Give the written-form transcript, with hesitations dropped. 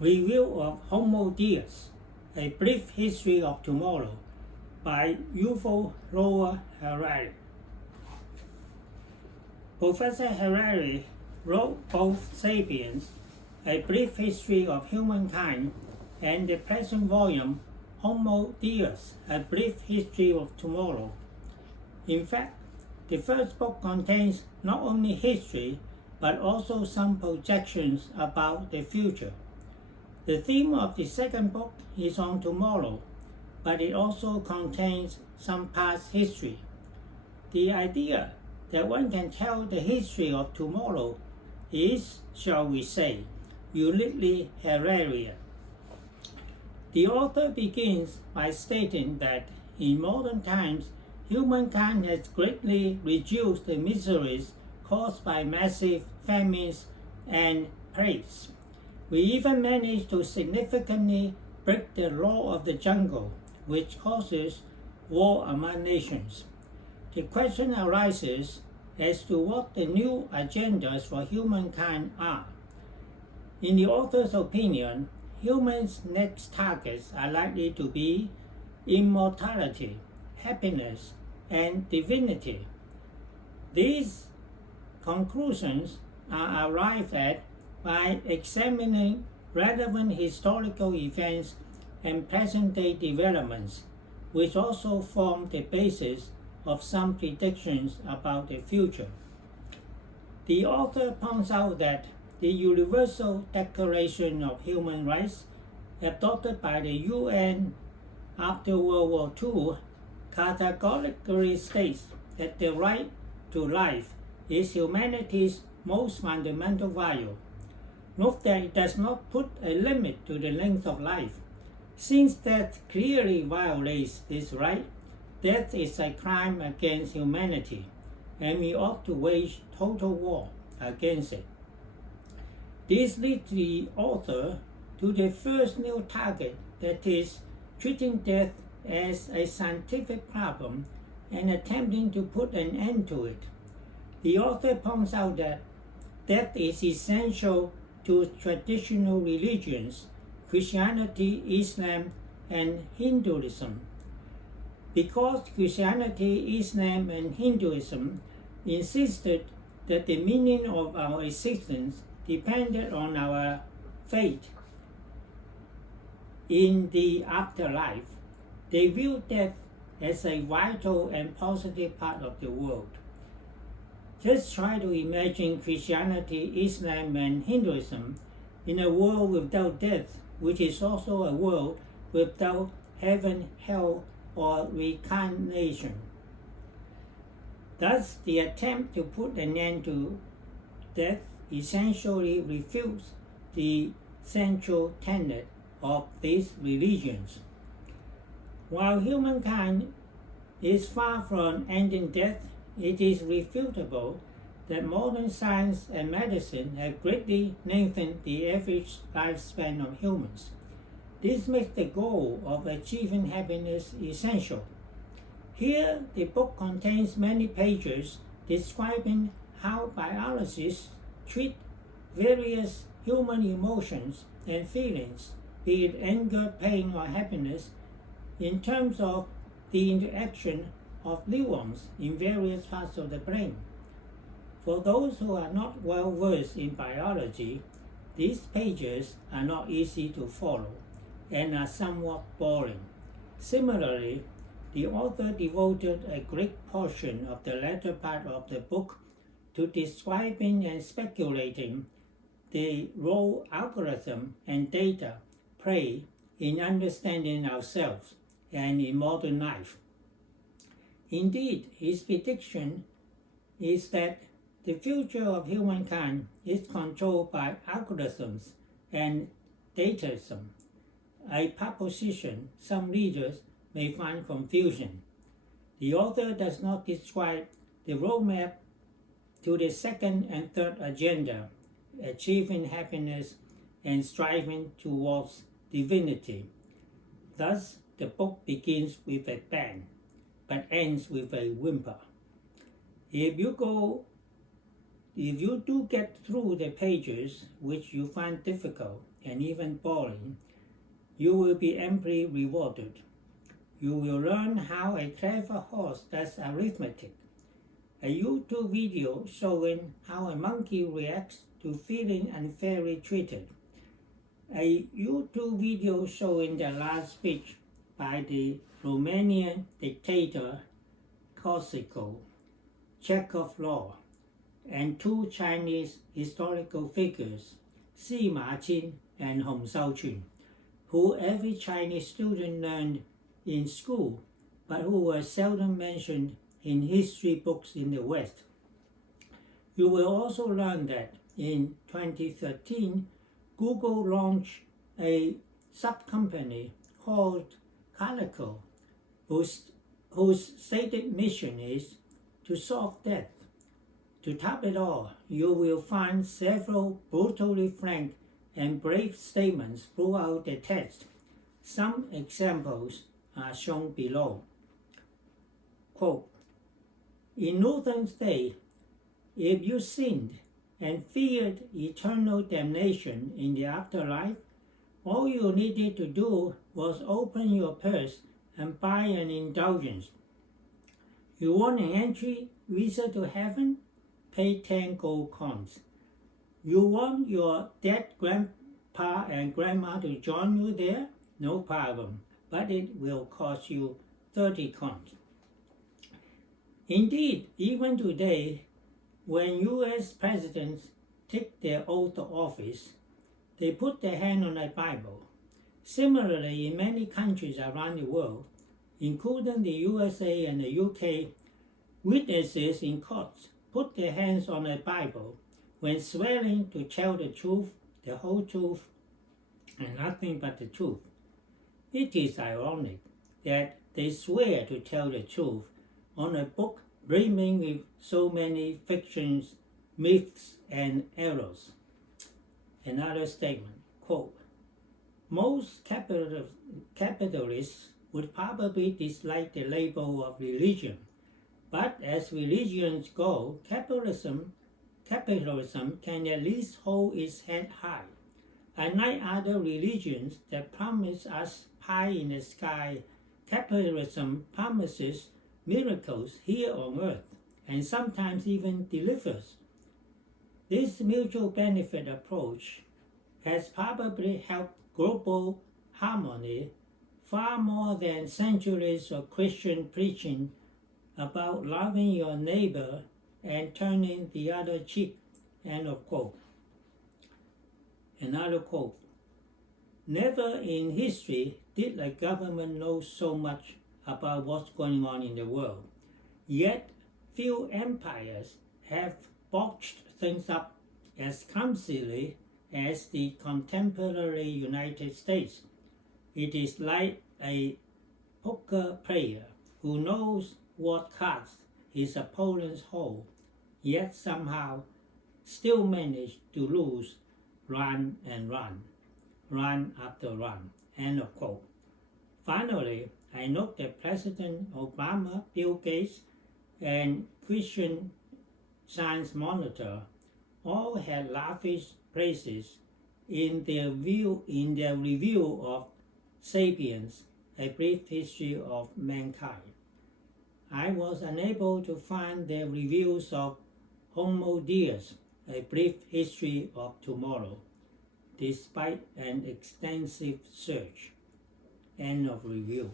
Review of Homo Deus, A Brief History of Tomorrow by Yuval Noah Harari. Professor Harari wrote both Sapiens, A Brief History of Humankind, and the present volume, Homo Deus, A Brief History of Tomorrow. In fact, the first book contains not only history, but also some projections about the future. The theme of the second book is on tomorrow, but it also contains some past history. The idea that one can tell the history of tomorrow is, shall we say, uniquely Hararian. The author begins by stating that in modern times, humankind has greatly reduced the miseries caused by massive famines and plagues. We even managed to significantly break the law of the jungle, which causes war among nations. The question arises as to what the new agendas for humankind are. In the author's opinion, humans' next targets are likely to be immortality, happiness, and divinity. These conclusions are arrived at by examining relevant historical events and present-day developments, which also form the basis of some predictions about the future. The author points out that the Universal Declaration of Human Rights, adopted by the UN after World War II, categorically states that the right to life is humanity's most fundamental value. Note that it does not put a limit to the length of life. Since death clearly violates this right, death is a crime against humanity, and we ought to wage total war against it. This leads the author to the first new target, that is, treating death as a scientific problem and attempting to put an end to it. The author points out that death is essential to traditional religions, Christianity, Islam, and Hinduism. Because Christianity, Islam, and Hinduism insisted that the meaning of our existence depended on our fate in the afterlife, they viewed death as a vital and positive part of the world. Just try to imagine Christianity, Islam, and Hinduism in a world without death, which is also a world without heaven, hell, or reincarnation. Thus, the attempt to put an end to death essentially refutes the central tenet of these religions. While humankind is far from ending death, it is refutable that modern science and medicine have greatly lengthened the average lifespan of humans. This makes the goal of achieving happiness essential. Here, the book contains many pages describing how biologists treat various human emotions and feelings, be it anger, pain, or happiness, in terms of the interaction of neurons in various parts of the brain. For those who are not well versed in biology, these pages are not easy to follow and are somewhat boring. Similarly, the author devoted a great portion of the latter part of the book to describing and speculating the role algorithm and data play in understanding ourselves and in modern life. Indeed, his prediction is that the future of humankind is controlled by algorithms and datism, a proposition some readers may find confusing. The author does not describe the roadmap to the second and third agenda, achieving happiness and striving towards divinity. Thus, the book begins with a bang, but ends with a whimper. If you go If you do get through the pages, which you find difficult and even boring, you will be amply rewarded. You will learn how a clever horse does arithmetic, a YouTube video showing how a monkey reacts to feeling unfairly treated, a YouTube video showing the last speech by the Romanian dictator Korsiko, Chekhov law, and two Chinese historical figures, Sima Qin and Hong Shaoqun, who every Chinese student learned in school, but who were seldom mentioned in history books in the West. You will also learn that in 2013, Google launched a sub-company called Calico, whose stated mission is to solve death. To top it all, you will find several brutally frank and brave statements throughout the text. Some examples are shown below. Quote, in Luther's day, if you sinned and feared eternal damnation in the afterlife, all you needed to do was open your purse and buy an indulgence. You want an entry visa to heaven? Pay 10 gold coins. You want your dead grandpa and grandma to join you there? No problem, but it will cost you 30 coins. Indeed, even today, when U.S. presidents take their oath of office, they put their hand on a Bible. Similarly, in many countries around the world, including the USA and the UK, witnesses in courts put their hands on a Bible when swearing to tell the truth, the whole truth, and nothing but the truth. It is ironic that they swear to tell the truth on a book brimming with so many fictions, myths, and errors. Another statement, quote, most capitalists would probably dislike the label of religion, but as religions go, capitalism can at least hold its head high. Unlike other religions that promise us pie in the sky, capitalism promises miracles here on earth and sometimes even delivers. This mutual benefit approach has probably helped global harmony far more than centuries of Christian preaching about loving your neighbor and turning the other cheek. End of quote. Another quote. Never in history did a government know so much about what's going on in the world. Yet few empires have botched things up as clumsily as the contemporary United States. It is like a poker player who knows what cards his opponents hold, yet somehow still manage to lose run after run. End of quote. Finally, I note that President Obama, Bill Gates, and Christian Science Monitor all had lavish praises in their review of *Sapiens: A Brief History of Mankind*. I was unable to find their reviews of *Homo, Deus: A Brief History of Tomorrow*, despite an extensive search. End of review.